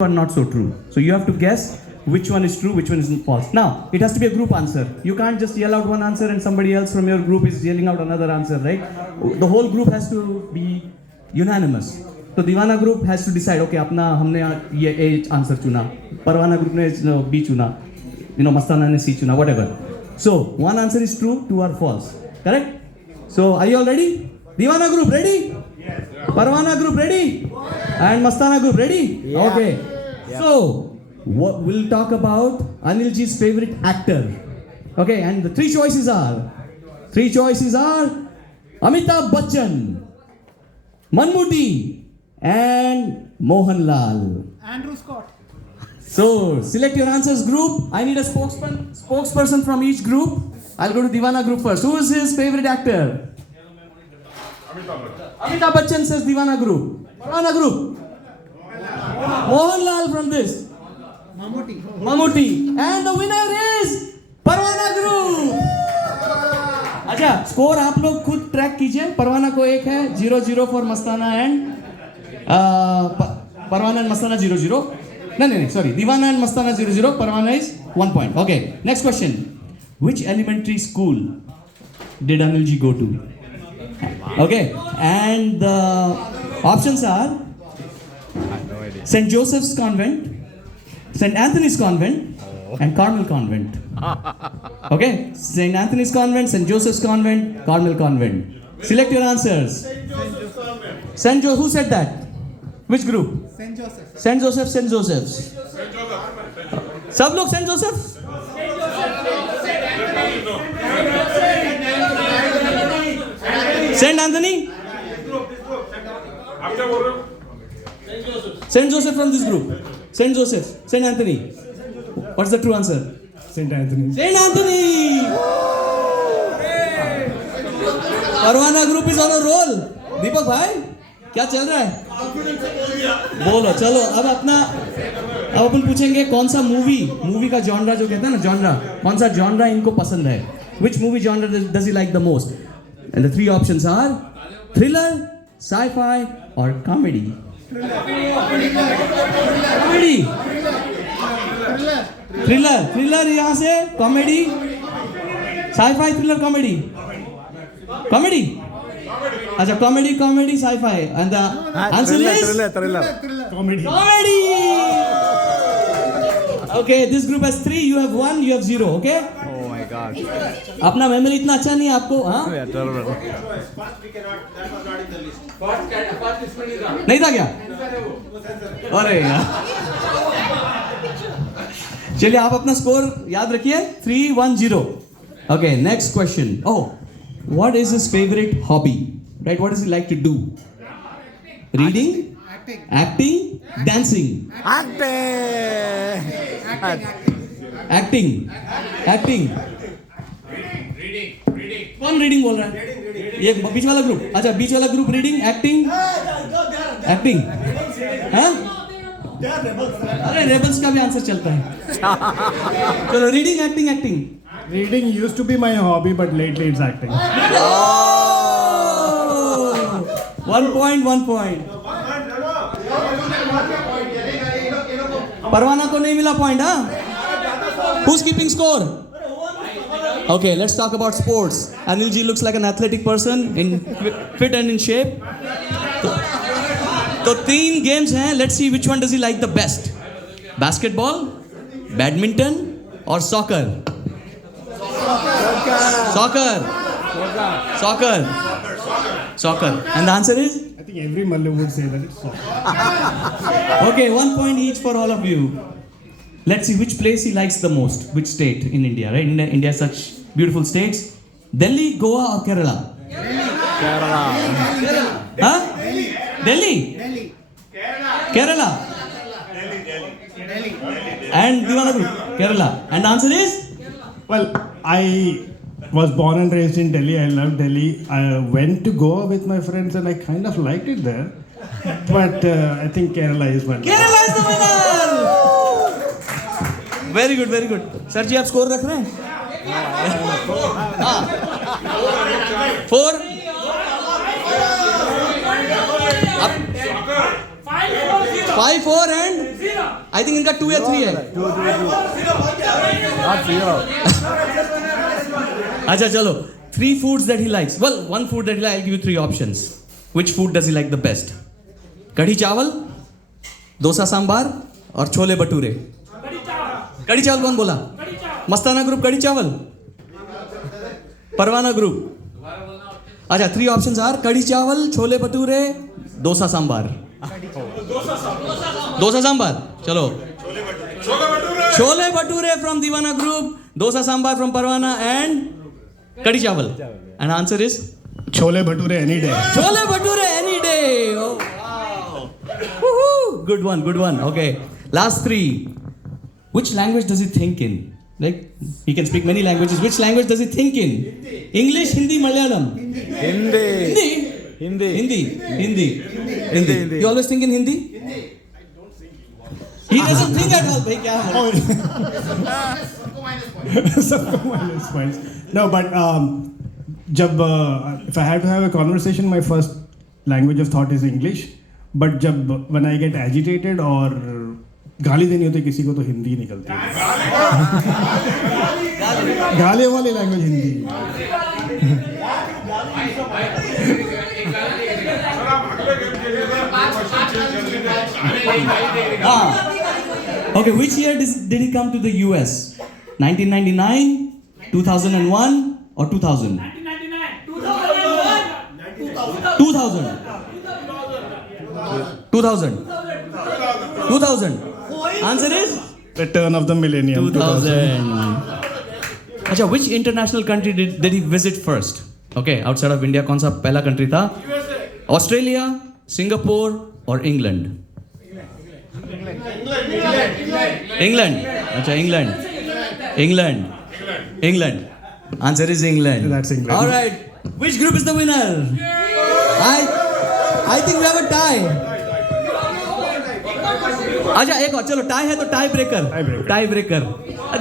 are not so true. So you have to guess which one is true, which one is false. Now, it has to be a group answer. You can't just yell out one answer and somebody else from your group is yelling out another answer, right? The whole group has to be unanimous. So Divana group has to decide, okay, अपना हमने ये A answer चुना, परवाना group ने B चुना, मस्ताना ने C चुना, whatever. So one answer is true, two are false. Correct? So are you all ready? Divana group ready? Yes. Parwana group ready? And Mastana group ready? Yeah. Okay. Yeah. So we'll talk about Anilji's favorite actor. Okay, and the three choices are Amitabh Bachchan, Manmuti, and Mohanlal. Andrew Scott. So select your answers, group. I need a spokesperson from each group. I'll go to Divana group first. Who is his favorite actor? Amitabh Bachchan says Divana group. Parwana group. Mohanlal from this. Mammootty. And the winner is Parwana group. अच्छा, score आप लोग खुद track कीजिए. परवाना को 1 है, 0-0 for Mastana and Parwana and Mastana 0-0. No, sorry. Divana and Mastana 0-0. Parwana is 1 point. Okay. Next question. Which elementary school did Anilji go to? Okay. And the options are St. Joseph's Convent, St. Anthony's Convent, and Carmel Convent. Okay? St. Anthony's Convent, St. Joseph's Convent, Carmel Convent. Select your answers. St. Joseph. Who said that? Which group? St. Joseph. St. Joseph, St. Joseph's. सब लोग St. Joseph? St. Anthony? St. Joseph from this group. St. Joseph, St. Anthony. What's the true answer? St. Anthony. St. Anthony! Parwana group is on a roll. Deepak भाई क्या चल रहा है? बोलो चलो. अब अपन पूछेंगे कौन सा मूवी का जॉनरा जो कहते हैं ना जॉनरा, कौन सा जॉनरा इनको पसंद है. Which movie genre does he like the most? And the three options are thriller, sci-fi, or comedy. Comedy. Thriller यहाँ से comedy, sci-fi, thriller, comedy. अच्छा comedy, sci-fi, and the answer is Thriller. Comedy. Okay, this group has 3, you have 1, you have 0. Okay. Oh my God. अपना memory इतना अच्छा नहीं है आपको, हाँ? नहीं था क्या? अरे यार. चलिए आप अपना स्कोर याद रखिए. 3-1-0. Okay, next question. Oh, what is his favorite hobby? Right? What does he like to do? Reading? Acting? Dancing? Acting. कौन रीडिंग बोल रहा है? ये बीच वाला ग्रुप. अच्छा, बीच वाला ग्रुप रीडिंग, एक्टिंग. हाँ? अरे रेबल्स का भी आंसर चलता है. चलो reading, acting. Reading used to be my hobby, but lately it's acting. Oh! 1 point. परवाना को नहीं मिला पॉइंट, हाँ? Who's keeping score? Okay, let's talk about sports. Anilji looks like an athletic person, fit and in shape. तो 3 games हैं. Let's see which one does he like the best. Basketball, badminton, or soccer? Soccer. And the answer is? I think every Mallu would say that it's soccer. Okay, 1 point each for all of you. Let's see which place he likes the most. Which state in India, right? India has such beautiful states. Delhi, Goa, or Kerala? Kerala. Huh? Delhi. Kerala. And Divana group, Kerala. And the answer is? Well, I was born and raised in Delhi. I love Delhi. I went to Goa with my friends and I kind of liked it there. But I think Kerala is my Kerala is the winner. Very good. Sir जी आप score रख रहे हैं? 4. 5, 4 and I think इनका 2 या 3 है. 2, 3, 2. Not 0. अच्छा चलो. 3 foods that he likes. Well, 1 food that he likes. I'll give you 3 options. Which food does he like the best? कढ़ी चावल, डोसा सांबार और छोले भटूरे. कढ़ी चावल कौन बोला? मस्ताना ग्रुप कढ़ी चावल. परवाना ग्रुप. अच्छा 3 options are कढ़ी चावल, छोले भटूरे, डोसा सांबार. डोसा सांबार. चलो. छोले भटूरे from दीवाना group, dosa sambar from Parwana and कढ़ी चावल. And answer is Chole bhature any day. Chole bhature any day. Oh wow. Woohoo. Good one, good one. Okay. Last 3. Which language does he think in? Like he can speak many languages. Which language does he think in? English, Hindi, Malayalam. Hindi. Hindi. Hindi. Hindi. You always think in Hindi? He doesn't think at all. Bhai, kya hai? सबको minus points. No, but जब if I have to have a conversation, my first language of thought is English. But जब when I get agitated और गाली देनी होती है किसी को तो हिंदी निकलती है. गालियों वाली language Hindi. Okay, which year did he come to the US? 1999, 2001 or 2000? 2000. 2000. Answer is? The turn of the millennium. 2000. अच्छा, which international country did he visit first? Okay, outside of India, कौन सा पहला country था? Australia, Singapore or England? England. अच्छा, England. Answer is England. That's England. All right. Which group is the winner? I think we have a tie. अच्छा एक और चलो tie है तो tie breaker.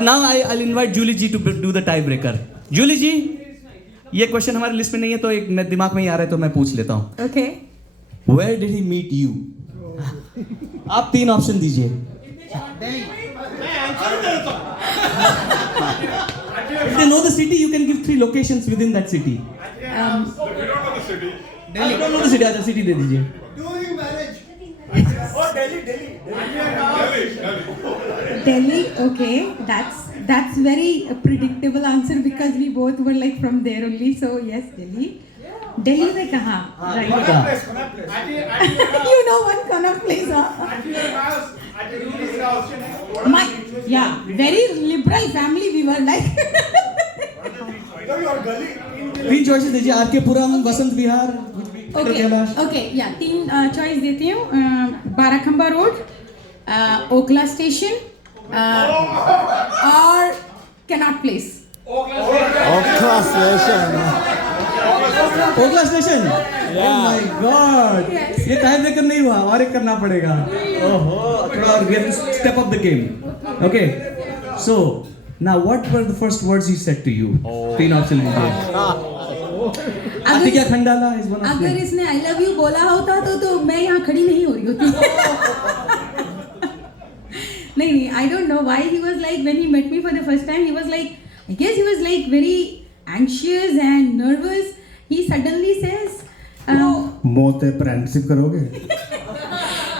Now I'll invite Julie ji to do the tie breaker. Julie ji, ये question हमारी list में नहीं है तो एक मैं दिमाग में ही आ रहा है तो मैं पूछ लेता हूँ. Okay. Where did he meet you? आप 3 ऑप्शन दीजिए. If they know the city, you can give 3 locations within that city. I don't know the city. अच्छा city दे दीजिए. Delhi. Okay. That's very predictable answer because we both were like from there only. So yes, Delhi. Delhi में कहाँ? Right. You know one Connaught Place, huh? Very liberal family we were like. 3 choices दीजिए. R K. पुरम, Vasant Vihar. Okay, yeah, 3 choice देती हूँ. Barakhamba road, Okhla station और Connaught Place. Okhla station. Oh my God. Yes. ये time breaker नहीं हुआ और एक करना पड़ेगा. ओहो, थोड़ा और step up the game. Okay. So now what were the first words he said to you? 3 option दीजिए. आतिक्या Khandala is one of them. अगर इसने I love you बोला होता तो मैं यहाँ खड़ी नहीं हो रही होती. नहीं, I don't know why he was like when he met me for the first time he was like, I guess he was like very anxious and nervous. He suddenly says, Mote friendship करोगे?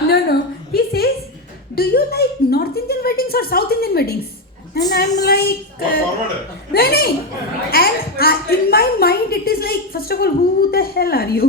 no. He says, do you like North Indian weddings or South Indian weddings? And I'm like, no. And in my mind it is like, first of all, who the hell are you?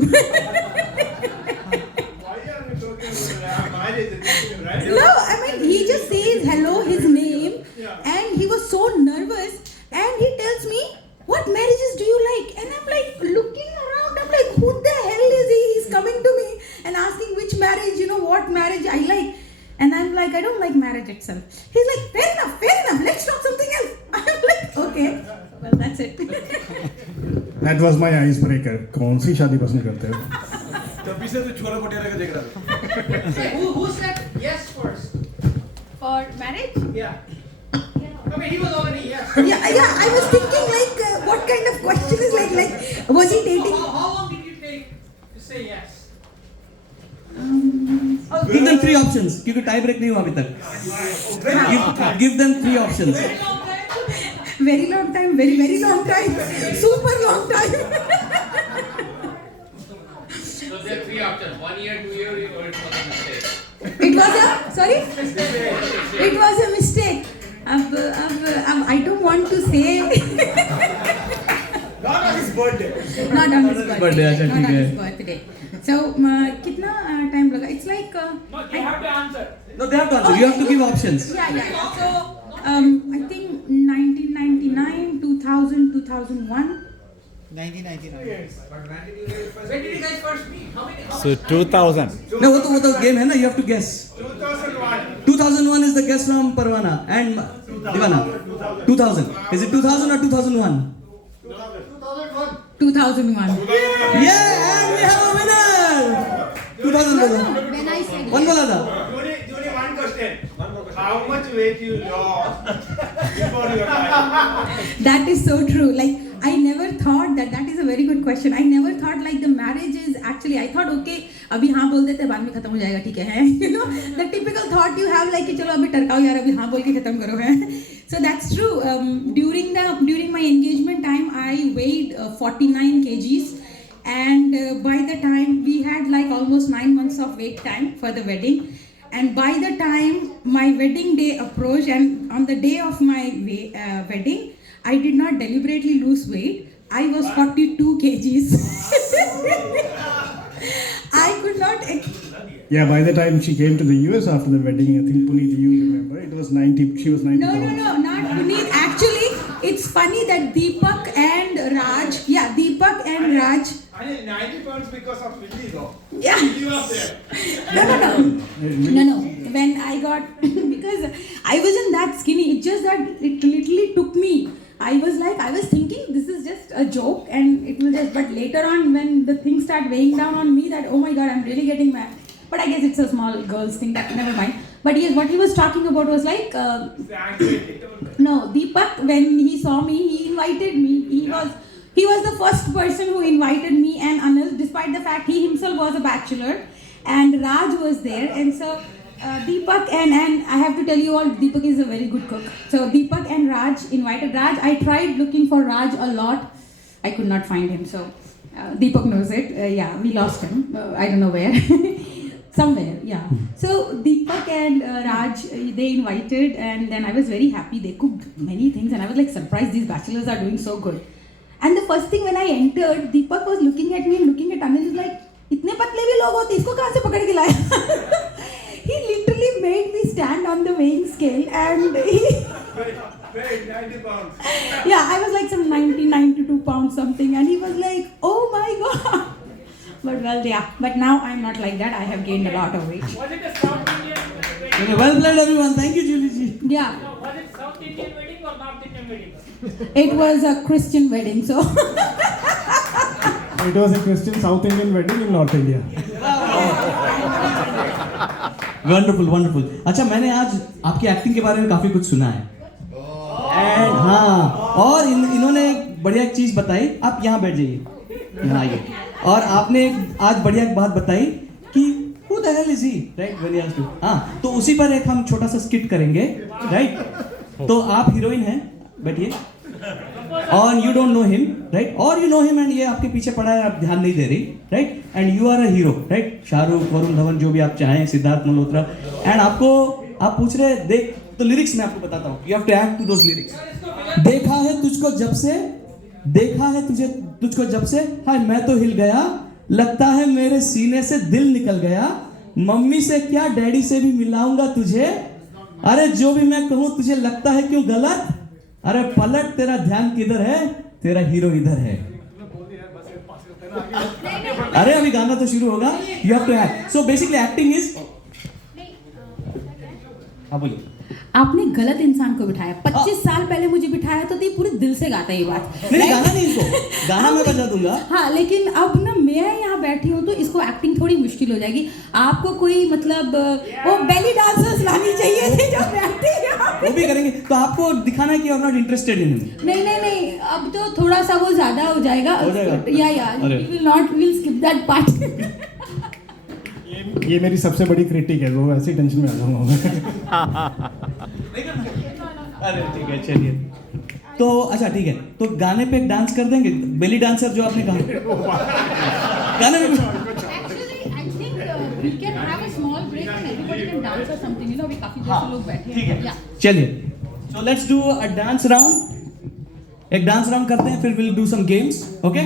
No, I mean, he just says hello, his name, and he was so nervous, and he tells me, what marriages do you like? And I'm like looking around, I'm like, who the hell is he? He's coming to me and asking which marriage, what marriage I like. And I'm like, I don't like marriage itself. He's like, fair enough, let's talk something else. I'm like, okay, well, that's it. That was my icebreaker. कौन सी शादी पसंद करते हो? तभी से तो छोला भटूरे का देख रहा था. Who said yes first? For marriage? Yeah. I mean, he was already yes. Yeah, I was thinking like, what kind of question is like, was he dating? How long did you take to say yes? Give them 3 options क्योंकि tie break नहीं हुआ अभी तक. Give them 3 options. Very long time, very, very long time. Super long time. So there are 3 options: 1 year, 2 year, or it was a mistake. It was a, sorry? It was a mistake. I don't want to say. Not on his birthday. Not on his birthday. birthday, अच्छा, Not ठीक on है. his birthday. So, कितना time लगा? It's like. No, you have to answer. No, they have to answer. You have to give options. Yeah. So, I think 1999, 2000, 2001. 1999. When did you guys first meet? How many? So 2000. No, वो तो game है ना. You have to guess. 2001. 2001 is the guess from Parwana and Divana. 2000. Is it 2000 or 2001? 2001. Yeah, and we have a winner. 2000 बोला. When I said. 1 बोला था. Only one question. How much weight you lost before your time? That is so true. Like, I never thought that is a very good question. I never thought like the marriage is actually, I thought okay, अभी हाँ बोल देते बाद में खत्म हो जाएगा, ठीक है? You know, the typical thought you have like कि चलो अभी टरकाओ यार, अभी हाँ बोल के खत्म करो है. So that's true. During my engagement time, I weighed 49 kgs. And by the time we had like almost 9 months of wait time for the wedding. And by the time my wedding day approached, and on the day of my wedding, I did not deliberately lose weight. I was 42 kgs. I could not. Yeah, by the time she came to the US after the wedding, I think Puneet, you remember, it was 90, she was 90 pounds. No, not Puneet. Actually, it's funny that Deepak and Raj, Deepak and Raj. I mean, 90 pounds because of Willie though. Yeah. You were there. No. When I got, because I wasn't that skinny, it's just that it literally took me. I was thinking this is just a joke and it will just, but later on when the things start weighing down on me that, oh my god, I'm really getting mad. But I guess it's a small girl's thing, that never mind. But yes, what he was talking about was like, no, Deepak, when he saw me, he invited me. He was the first person who invited me and Anil, despite the fact he himself was a bachelor. And Raj was there. And so Deepak and I have to tell you all, Deepak is a very good cook. So Deepak and Raj invited Raj. I tried looking for Raj a lot. I could not find him. So Deepak knows it. We lost him. I don't know where. Somewhere, yeah. So Deepak and Raj, they invited, and then I was very happy. They cooked many things, and I was like surprised these bachelors are doing so good. And the first thing when I entered, Deepak was looking at me and looking at Anil. He's like, "इतने पतले भी लोग होते, इसको कहाँ से पकड़ के लाया?" He literally made me stand on the weighing scale, and Wait, 90 pounds. I was like some 92 pounds something, and he was like, "Oh my god." But well, but now I'm not like that. I have gained a lot of weight. Was it a South Indian wedding? Okay, well played everyone. Thank you, Julie ji. Yeah, No, was it South Indian wedding or North Indian wedding? it was a Christian wedding, so. It was a Christian South Indian wedding in North India. Wonderful. अच्छा, मैंने आज आपकी acting के बारे में काफी कुछ सुना है. And हाँ, और इन्होंने एक बढ़िया एक चीज बताई. आप यहाँ बैठ जाइए, यहाँ आइए. और आपने आज बढ़िया एक बात बताई कि who the hell is he, right? When he has to. हाँ, तो उसी पर एक हम छोटा सा स्किट करेंगे, right? तो आप हीरोइन हैं, बैठिए. और you don't know him, right? Or you know him and ये आपके पीछे पड़ा है, आप ध्यान नहीं दे रही, right? And you are a hero, right? Shahrukh, Varun Dhawan, जो भी आप चाहें, सिद्धार्थ मल्होत्रा. And आप पूछ रहे, देख, तो लिरिक्स मैं आपको बताता हूँ. You have to act to those lyrics. देखा है तुझको जब से, देखा है तुझको जब से, हाय मैं तो हिल गया, लगता है मेरे सीने से दिल निकल गया, मम्मी से क्या डैडी से भी मिलाऊंगा तुझे, अरे जो भी मैं कहूँ तुझे लगता है क्यों गलत, अरे पलट तेरा ध्यान किधर है, तेरा हीरो इधर है. अरे अभी गाना तो शुरू होगा. You have to act. So basically acting is, हाँ बोलिए. आपने गलत इंसान को बिठाया. 25 साल पहले मुझे बिठाया तो ये पूरे दिल से गाता है ये बात. नहीं, गाना नहीं, इसको गाना मैं बजा दूंगा. हाँ, लेकिन अब ना मैं यहाँ बैठी हूँ तो इसको एक्टिंग थोड़ी मुश्किल हो जाएगी. आपको कोई मतलब वो बेली डांसर्स लानी चाहिए थे जो बैठे हैं. वो भी करेंगे. तो आपको दिखाना है कि you are not interested in him. नहीं, अब तो थोड़ा सा वो ज्यादा हो जाएगा. हो जाएगा? या अरे. Will skip that part. ये मेरी सबसे बड़ी क्रिटिक है, वो ऐसी टेंशन में आ जाऊंगा मैं। अरे ठीक है, चलिए। तो अच्छा ठीक है, तो गाने पे एक डांस कर देंगे, बेली डांसर जो आपने कहा। गाने में Actually, I think we can have a small break and everybody can dance or something. You know, we काफी जैसे लोग बैठे ठीक हैं. है, Yeah. चलिए। So let's do a dance round. एक डांस राउंड करते हैं, फिर we'll do some games, okay?